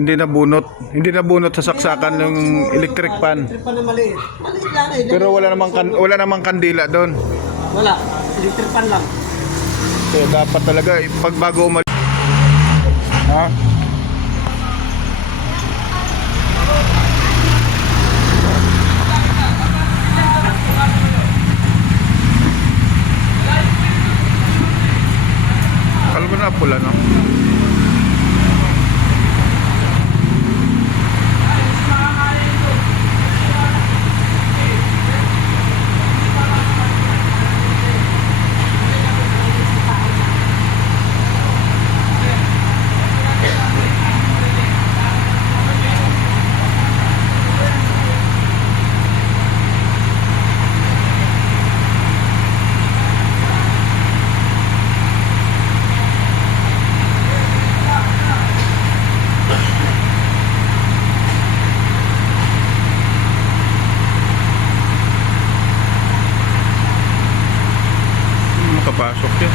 Hindi nabunot sa saksakan ng electric pan. Electric pan na maliit. Maliit lang eh. Pero wala namang kandila doon. Wala. Electric pan lang. Kaya dapat talaga pag bago umalis. Ha? Kalbo na pula, no? Makapasok yun.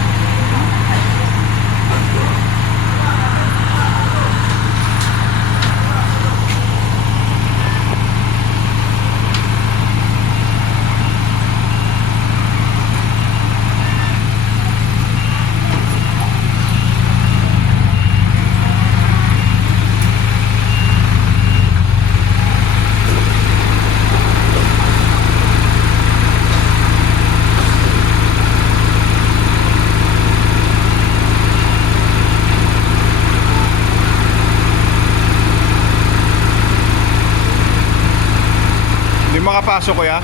Hindi makapasok, kuya.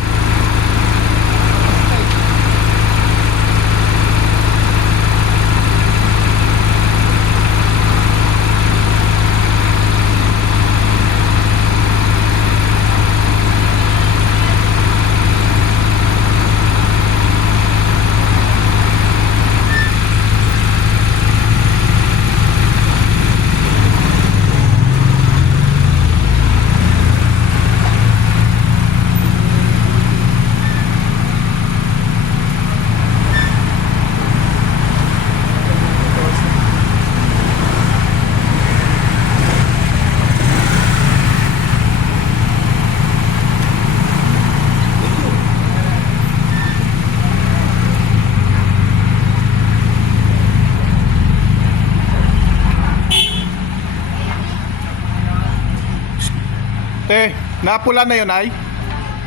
Napula na yun, ay?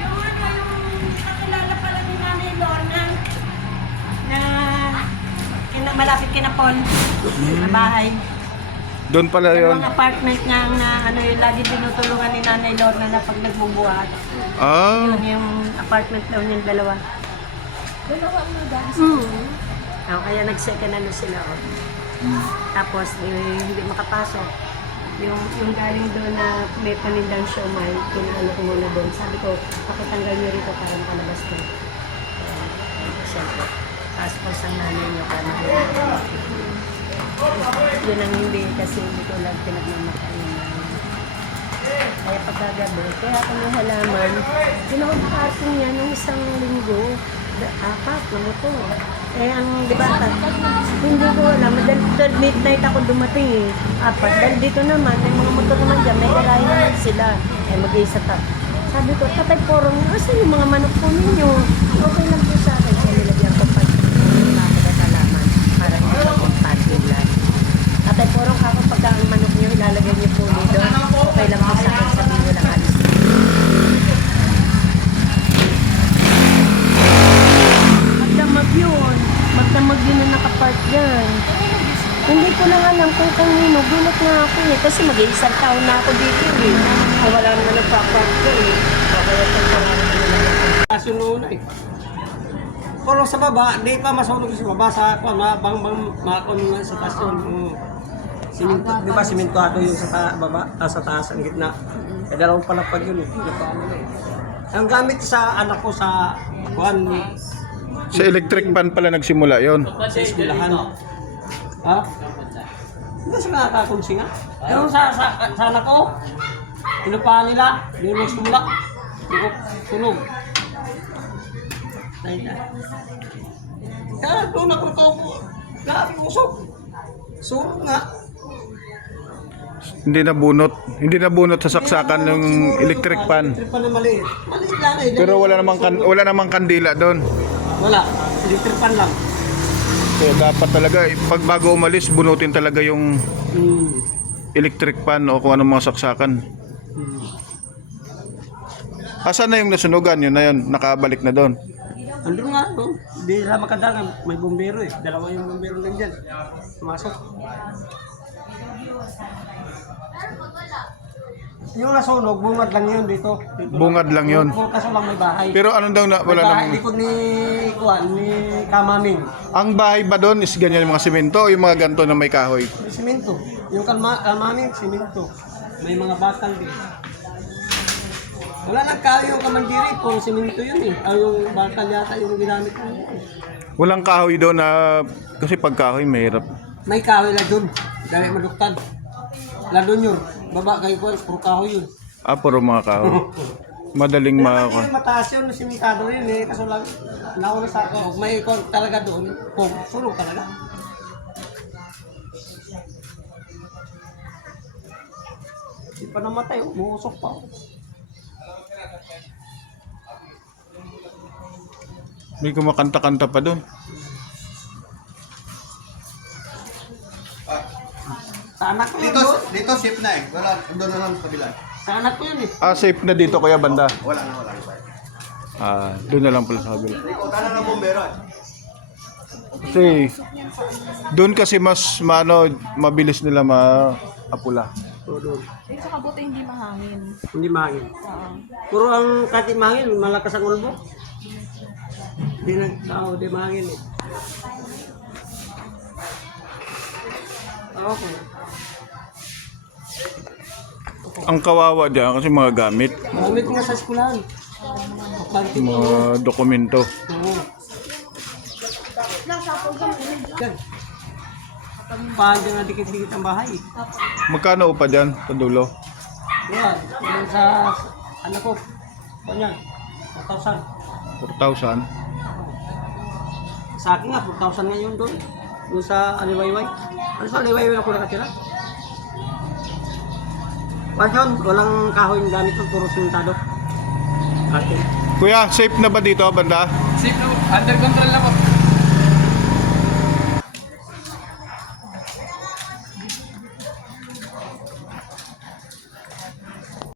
Yung kakilala pala ni Nanay Lorna na malapit kinapon sa bahay. Doon pala yun. Yung apartment nga na ano yung lagi tinutulungan ni Nanay Lorna na pag nagbubuhat. Ah, Yung apartment daw niyang dalawa. Dalawa mo guys? Kaya nag-second ano sila. Tapos hindi makapasok. Yung galing doon na may panindang siomay, pinaano ko muna doon. Sabi ko, pakitanggal niyo rito para makalabas ko. Siyempre. Tapos ang nanay niyo ka na yun ang hindi kasi hindi ko lang pinagmamakain na. Kaya pagkagabi, kaya ako nung halaman, ginawang parking niya nung isang linggo. Apat na moto. Eh, ang dibata, hindi ko alam. Dahil midnight ako dumating eh. Apat. Dahil dito naman, may mga motor naman dyan, may garahe naman sila. Eh, mag-iisa ta. Sabi ko, Tatay Porong, asan yung mga manok po ninyo? Okay lang po sa akin. Kaya nilagyan ko pa nakakalaman para hindi ko parking lang. Tatay Porong, kapag ang manok nyo, ilalagay niyo po dito. Okay lang po sa akin. Sabi nyo lang alis. Magdamag yun na nakapark dyan. Hindi ko lang alam kung kanino. Gulat nga ako eh. Kasi mag-iisang taon na ako dito eh. Kung wala naman nagpapark ko eh. Kaya Kasunod na eh. Pero sa baba, di pa masunog sa baba sa makon na sa tasyon. Siminto, di ba simintuado yung sa baba, sa taas, ang gitna. Eh, dalawang palapag yun eh. Ang gamit sa anak ko sa kuhan, sa electric pan pala nagsimula yon. sa eskwelahan. Ha? Hindi sila nakakakunsinga. Pero sa anak ko, pinupahan nila, yung nagsimula, sunog. Kaya doon ako ito, grabe usok. Sunog nga. Hindi nabunot sa saksakan ng electric pan. Electric pan na maliit. Maliit lang eh. Pero wala namang kandila doon. Wala. Electric pan lang. Kaya dapat talaga pag bago umalis bunutin talaga yung Hmm. electric pan o kung anong mga saksakan. Asan na yung nasunugan? Yun na yun, nakabalik na doon. Andun nga, no? Di sa Makadagan, may bombero eh. Dalawa yung bombero lang dyan. Pumasok. Yung nasunog, bungad lang yun dito. Bungad lang yun. Kaso lang may bahay. Pero ano daw na, May wala bahay namang... likod ni Kamaming. Ang bahay ba doon is ganyan yung mga simento o yung mga ganto na may kahoy? May simento. Yung Kamaming, simento. May mga bakal din. Wala nang kahoy yung kamandiri, puro simento yun eh. Yung bakal yata yung ginamit ko. Walang kahoy doon na... Kasi pag kahoy mahirap. May kahoy lang dun. Dali maduktan. Lalo yun. Baba kayo po, puro kahoy yun. Puro mga kahoy. Madaling Yung mataas yun, simentado yun eh. Kaso lang, nauna sa ako. May ikon talaga doon. Kung sunog talaga. Hindi pa namatay, bumusok pa. May kumakanta-kanta pa doon. Sa anak ko yun doon. Dito safe na eh. Wala, doon na lang sa kabila. Sa anak ko yun eh. Safe na dito kuya banda. Wala na, wala. Doon na lang pala sa kabila. Ikutan na ng bombero. Kasi doon kasi mas mabilis nila maapula. Oo, doon. Dito sa kabuti hindi mahangin. Hindi mahangin. Oo. Puro ang kati mahangin, malakas ang ulbo. Di mahangin eh. Okay. Ang kawawa diyan kasi mga gamit, Gamit nga sa eskwelahan. Pagbantik ko. mga dokumento. Oo. Yan. Paano nga dikit-dikit ang bahay. Magkano upa diyan sa dulo? Yan. Yan sa ano ko. Ganyan. 4,000. 4,000. Sa akin nga, 4,000 ngayon doon. Doon sa Aliwayway. Ano sa Aliwayway ako nakatira? Yun, walang kahoy yung gamit ko, puro simentado. Ate. Kuya, safe na ba dito banda? Safe na, under control na po.